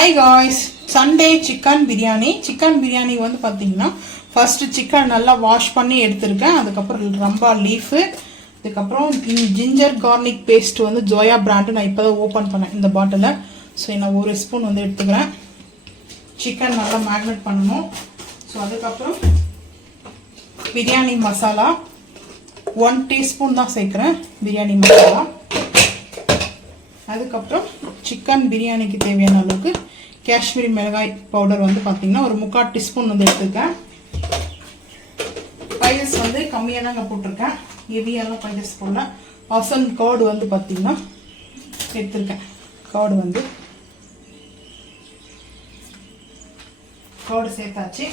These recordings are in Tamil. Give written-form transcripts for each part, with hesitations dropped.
Hi guys, Sunday chicken biryani வந்து பார்த்தீங்கன்னா ஃபர்ஸ்ட் சிக்கன் நல்லா வாஷ் பண்ணி எடுத்திருக்கேன். அதுக்கப்புறம் ரம்பா லீஃபு, அதுக்கப்புறம் ஜிஞ்சர் கார்லிக் பேஸ்ட் வந்து ஜோயா பிராண்டு நான் இப்போ தான் ஓப்பன் பண்ணேன் இந்த பாட்டிலை. ஸோ நான் ஒரு ஸ்பூன் வந்து எடுத்துக்கிறேன். சிக்கன் நல்லா மேக்னேட் பண்ணணும். ஸோ அதுக்கப்புறம் பிரியாணி மசாலா 1 டீஸ்பூன் தான் சேர்க்குறேன் பிரியாணி மசாலா. அதுக்கப்புறம் சிக்கன் பிரியாணிக்கு தேவையான அளவுக்கு காஷ்மீரி மிளகாய் பவுடர் வந்து பார்த்தீங்கன்னா ஒரு 3/4 டீஸ்பூன் வந்து எடுத்துருக்கேன். ஸ்பைசஸ் வந்து கம்மியாக தாங்க போட்டிருக்கேன், ஹெவியெல்லாம் ஸ்பைசஸ் போடல. அசன் கர்டு வந்து பார்த்தீங்கன்னா எடுத்துருக்கேன். கர்டு வந்து கர்டு சேர்த்தாச்சு.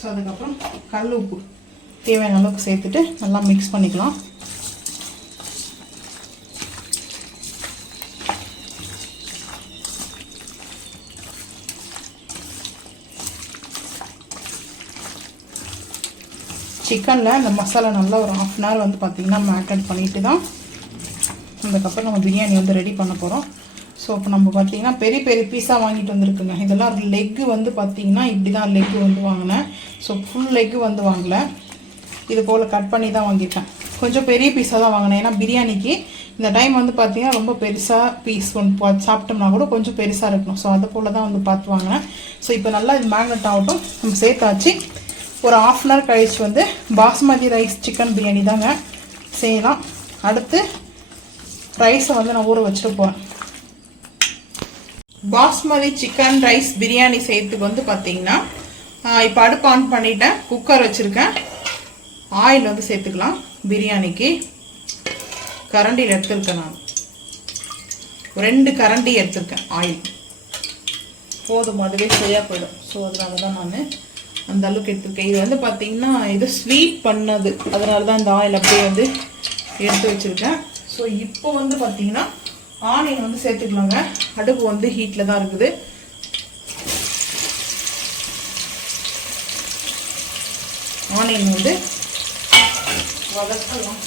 ஸோ அதுக்கப்புறம் கல் உப்பு தேவையான அளவுக்கு சேர்த்துட்டு நல்லா மிக்ஸ் பண்ணிக்கலாம். சிக்கனில் இந்த மசாலா நல்லா ஒரு 1/2 அன் ஹவர் வந்து பார்த்திங்கன்னா மேரினேட் பண்ணிட்டு தான் அதுக்கப்புறம் நம்ம பிரியாணி வந்து ரெடி பண்ண போகிறோம். ஸோ இப்போ நம்ம பார்த்திங்கன்னா பெரிய பெரிய பீஸாக வாங்கிட்டு வந்துருக்குங்க. இதெல்லாம் லெக்கு வந்து பார்த்திங்கன்னா இப்படி தான் லெக்கு வந்து வாங்கினேன். ஸோ ஃபுல் லெக்கு வந்து வாங்கலை, இது போல் கட் பண்ணி தான் வாங்கியிருக்கேன். கொஞ்சம் பெரிய பீஸாக தான் வாங்கினேன், ஏன்னா பிரியாணிக்கு இந்த டைம் வந்து பார்த்திங்கன்னா ரொம்ப பெருசாக பீஸ் ஒன்று சாப்பிட்டோம்னா கூட கொஞ்சம் பெருசாக இருக்கணும். ஸோ அது போல் தான் வந்து பார்த்து வாங்கினேன். ஸோ இப்போ நல்லா இது மேக்னேட் ஆகட்டும். நம்ம சேர்த்தாச்சு. ஒரு 1/2 அன் ஹவர் கழிச்சு வந்து பாஸ்மதி ரைஸ் சிக்கன் பிரியாணி தாங்க செய்யலாம். அடுத்து ரைஸை வந்து நான் ஊற வச்சுட்டு போகிறேன். பாஸ்மதி சிக்கன் ரைஸ் பிரியாணி செய்யறதுக்கு வந்து பார்த்தீங்கன்னா இப்போ அடுப்பு ஆன் பண்ணிட்டேன், குக்கர் வச்சுருக்கேன். ஆயில் வந்து சேர்த்துக்கலாம். பிரியாணிக்கு கரண்டியில் எடுத்துருக்கேன், நான் 2 கரண்டி எடுத்துருக்கேன். ஆயில் போதும், அதுவே சரியாக போயிடும். ஸோ அதனால தான் நான் அந்த அளவுக்கு எடுத்துருக்கேன். இது வந்து பார்த்தீங்கன்னா இது ஸ்வீட் பண்ணது, அதனால தான் இந்த ஆயில் அப்படியே வந்து எடுத்து வச்சுருக்கேன். ஸோ இப்போ வந்து பார்த்தீங்கன்னா ஆனியன் வந்து சேர்த்துக்கலாங்க. அடுப்பு வந்து ஹீட்டில் தான் இருக்குது. ஆனியன் வந்து வதக்கலாம்.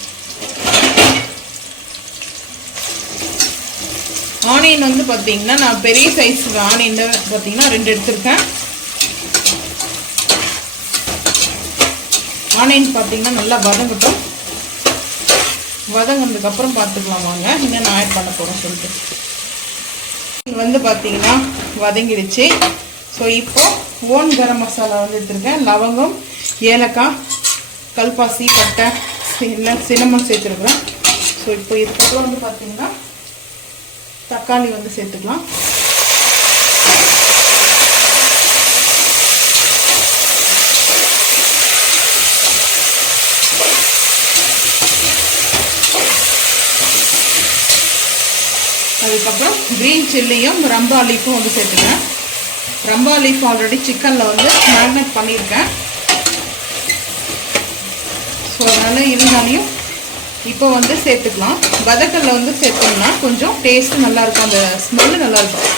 ஆனியன் வந்து பார்த்தீங்கன்னா நான் பெரிய சைஸ் ஆனியன் பார்த்தீங்கன்னா 2 எடுத்திருக்கேன். ஆனியன் பார்த்தீங்கன்னா நல்லா வதங்கட்டும். வதங்கினதுக்கப்புறம் பார்த்துக்கலாம் வாங்க இன்னும் நான் ஆட் பண்ண போகிறேன் சொல்லிட்டு. வந்து பார்த்தீங்கன்னா வதங்கிடுச்சு. ஸோ இப்போ ஓன் கரம் மசாலா வந்து எடுத்துருக்கேன். லவங்கம், ஏலக்காய், கல்பாசி, பட்டை, சின்னமன் சேர்த்துருக்குறேன். ஸோ இப்போ இதுக்கப்புறம் வந்து பார்த்தீங்கன்னா தக்காளி வந்து சேர்த்துக்கலாம். அதுக்கப்புறம் க்ரீன் சில்லியும் ரம்பா லீஃபும் வந்து சேர்த்துக்கிறேன். ரம்பா லீஃப் ஆல்ரெடி சிக்கனில் வந்து மேரினேட் பண்ணியிருக்கேன். ஸோ அதனால் இருந்தாலையும் இப்போ வந்து சேர்த்துக்கலாம். வதக்கல்ல வந்து சேர்த்தோம்னா கொஞ்சம் டேஸ்ட்டு நல்லாயிருக்கும், அந்த ஸ்மெல்லு நல்லாயிருக்கும்.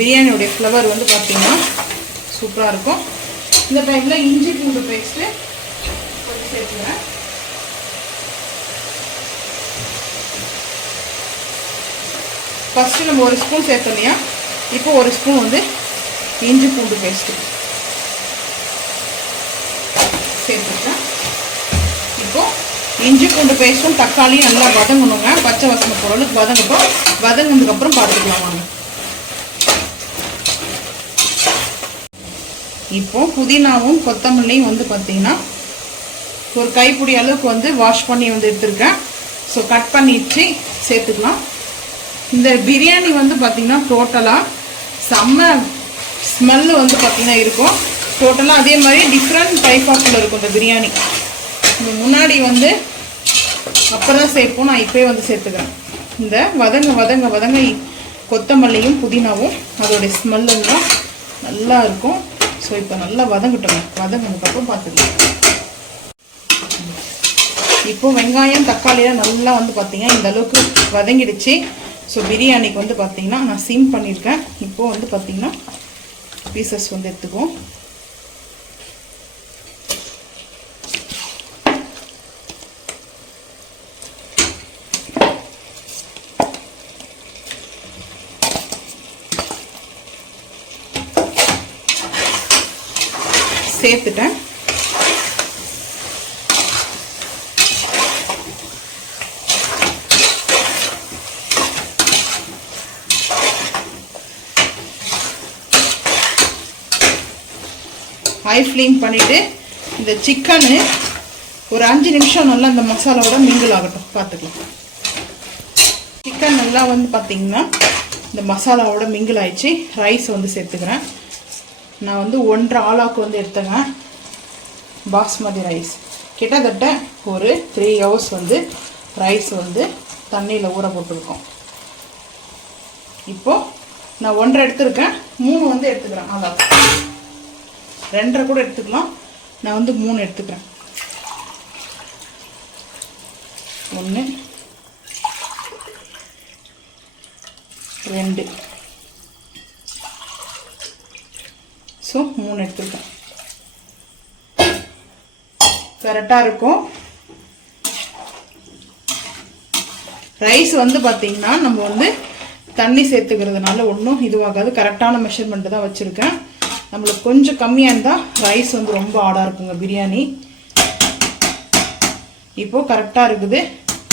பிரியாணியோடைய ஃப்ளவர் வந்து பார்த்திங்கன்னா சூப்பராக இருக்கும். இந்த டைமில் இஞ்சி பூண்டு பேஸ்ட்டு கொஞ்சம் சேர்த்துக்கிறேன். ஃபஸ்ட்டு நம்ம 1 ஸ்பூன் சேர்த்தோம் இல்லையா, இப்போ 1 ஸ்பூன் வந்து இஞ்சி பூண்டு பேஸ்ட்டு சேர்த்துட்டேன். இப்போது இஞ்சி பூண்டு பேஸ்ட்டும் தக்காளியும் நல்லா வதங்கணுங்க. பச்சை வாசனை பொருளுக்கு வதங்கட்டும். வதங்கினதுக்கப்புறம் பார்த்துக்கலாம் வாங்க. இப்போது புதினாவும் கொத்தமல்லியும் வந்து பார்த்திங்கன்னா ஒரு கைப்பிடி அளவுக்கு வந்து வாஷ் பண்ணி வந்து எடுத்துருக்கேன். ஸோ கட் பண்ணிட்டு சேர்த்துக்கலாம். இந்த பிரியாணி வந்து பார்த்திங்கன்னா டோட்டலாக செம்ம ஸ்மெல்லு வந்து பார்த்திங்கன்னா இருக்கும். டோட்டலாக அதே மாதிரி டிஃப்ரெண்ட் டைப் ஆஃபில் இருக்கும் இந்த பிரியாணி. இந்த முன்னாடி வந்து அப்போ தான் சேர்ப்போம், நான் இப்போயே வந்து சேர்த்துக்கிறேன். இந்த வதங்க கொத்தமல்லியும் புதினாவும் அதோடைய ஸ்மெல்லுலாம் நல்லா இருக்கும். ஸோ இப்போ நல்லா வதங்கட்டுங்க. வதங்கினதுக்கப்புறம் பார்த்துக்கலாம். இப்போது வெங்காயம் தக்காளியெலாம் நல்லா வந்து பார்த்திங்கன்னா இந்த அளவுக்கு வதங்கிடுச்சு. ஸோ பிரியாணிக்கு வந்து பார்த்திங்கன்னா நான் சிம் பண்ணியிருக்கேன். இப்போது வந்து பார்த்திங்கன்னா பீசஸ் வந்து எடுத்துக்குவோம். சேர்த்துட்டேன். ஹை ஃப்ளேம் பண்ணிவிட்டு இந்த சிக்கனு ஒரு 5 நிமிஷம் நல்லா இந்த மசாலாவோட மிங்கிள் ஆகட்டும், பார்த்துக்கலாம். சிக்கன் நல்லா வந்து பார்த்திங்கன்னா இந்த மசாலாவோட மிங்கிள் ஆயிடுச்சு. ரைஸ் வந்து சேர்த்துக்கிறேன். நான் வந்து 1.5 ஆளாக்கு வந்து எடுத்தேங்க பாஸ்மதி ரைஸ். கிட்டத்தட்ட ஒரு 3 hours வந்து ரைஸ் வந்து தண்ணியில் ஊற போட்டுருக்கோம். இப்போது நான் 1.5 எடுத்துருக்கேன், 3 வந்து எடுத்துக்கிறேன். அதான் 2.5 கூட எடுத்துக்கலாம், நான் வந்து 3 எடுத்துக்கிறேன். 1 2 ஸோ 3 எடுத்துருக்கேன். கரெக்டாக இருக்கும். ரைஸ் வந்து பார்த்திங்கன்னா நம்ம வந்து தண்ணி சேர்த்துக்கிறதுனால ஒன்றும் இதுவாகாது. கரெக்டான மெஷர்மெண்ட்டு தான் வச்சுருக்கேன். நம்மளுக்கு கொஞ்சம் கம்மியாக இருந்தால் ரைஸ் வந்து ரொம்ப ஆடாக இருக்குங்க பிரியாணி. இப்போது கரெக்டாக இருக்குது.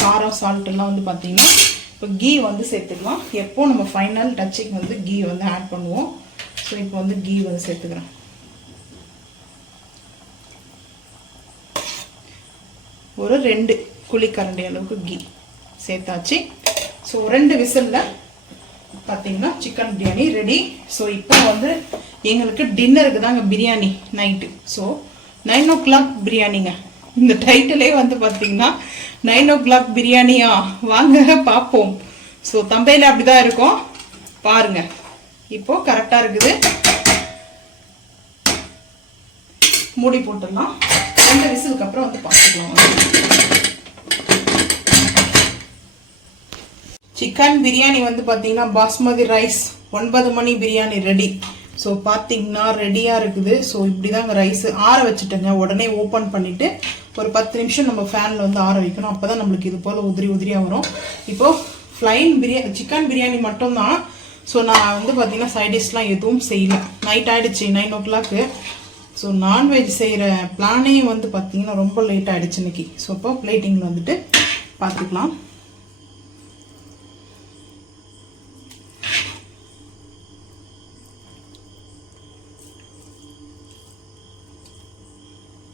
காரம் சால்ட்டெல்லாம் வந்து பார்த்திங்கன்னா இப்போ கீ வந்து சேர்த்துக்கலாம். எப்போ நம்ம ஃபைனல் டச்சிங் வந்து கீ வந்து ஆட் பண்ணுவோம். ஸோ இப்போ வந்து கீ வந்து சேர்த்துக்கிறேன். ஒரு 2 குழிக்கரண்டி அளவுக்கு கீ சேர்த்தாச்சு. ஸோ 2 விசிலில் பார்த்தீங்கன்னா சிக்கன் பிரியாணி ரெடி. ஸோ இப்போ வந்து எங்களுக்கு டின்னருக்கு தாங்க பிரியாணி நைட்டு. So 9 o'clock பிரியாணிங்க. இந்த டைட்டிலே வந்து பார்த்தீங்கன்னா 9 o'clock பிரியாணியா, வாங்க பார்ப்போம். ஸோ தம்பையில் அப்படி தான் இருக்கும், பாருங்க. இப்போது கரெக்டாக இருக்குது. மூடி போட்டுடலாம். 2 விசிலுக்கு அப்புறம் வந்து பார்த்துக்கலாம். சிக்கன் பிரியாணி வந்து பார்த்தீங்கன்னா பாஸ்மதி ரைஸ் 9 மணி பிரியாணி ரெடி. ஸோ பார்த்தீங்கன்னா ரெடியாக இருக்குது. ஸோ இப்படி தாங்க ரைஸ் ஆற வச்சுட்டேங்க. உடனே ஓப்பன் பண்ணிவிட்டு ஒரு 10 நிமிஷம் நம்ம ஃபேனில் வந்து ஆற வைக்கணும். அப்போ தான் நம்மளுக்கு இது போல் உதிரியாக வரும். இப்போது ஃப்ளைன் பிரியாணி சிக்கன் பிரியாணி மட்டும்தான். ஸோ நான் வந்து பார்த்தீங்கன்னா சைட் டிஷ்லாம் எதுவும் செய்யலை. நைட் ஆகிடுச்சு 9 o'clock. ஸோ நான்வெஜ் செய்கிற பிளானே வந்து பார்த்தீங்கன்னா ரொம்ப லேட் ஆகிடுச்சு இன்னைக்கு. ஸோ இப்போ பிளேட்டிங் வந்துட்டு பார்த்துக்கலாம்.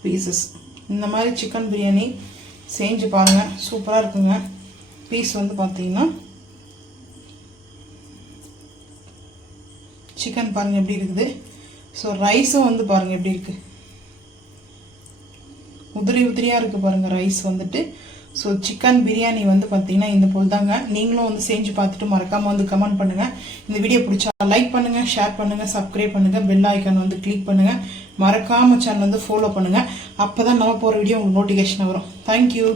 பீசஸ் இந்த மாதிரி சிக்கன் பிரியாணி செஞ்சு பாருங்கள், சூப்பராக இருக்குங்க. பீஸ் வந்து பார்த்தீங்கன்னா சிக்கன் பாருங்கள் எப்படி இருக்குது. ஸோ ரைஸும் வந்து பாருங்கள் எப்படி இருக்குது, உதிரியாக இருக்குது பாருங்கள் ரைஸ் வந்துட்டு. ஸோ சிக்கன் பிரியாணி வந்து பார்த்தீங்கன்னா இந்த போல் தாங்க. நீங்களும் வந்து செஞ்சு பார்த்துட்டு மறக்காமல் வந்து கமெண்ட் பண்ணுங்கள். இந்த வீடியோ பிடிச்சா லைக் பண்ணுங்கள், ஷேர் பண்ணுங்கள், சப்ஸ்கிரைப் பண்ணுங்கள், பெல் ஐக்கான் வந்து கிளிக் பண்ணுங்கள். மறக்காமல் சேனல் வந்து ஃபாலோ பண்ணுங்கள். அப்போ தான் நம்ம போகிற வீடியோ உங்களுக்கு நோட்டிஃபிகேஷன் வரும். தேங்க்யூ.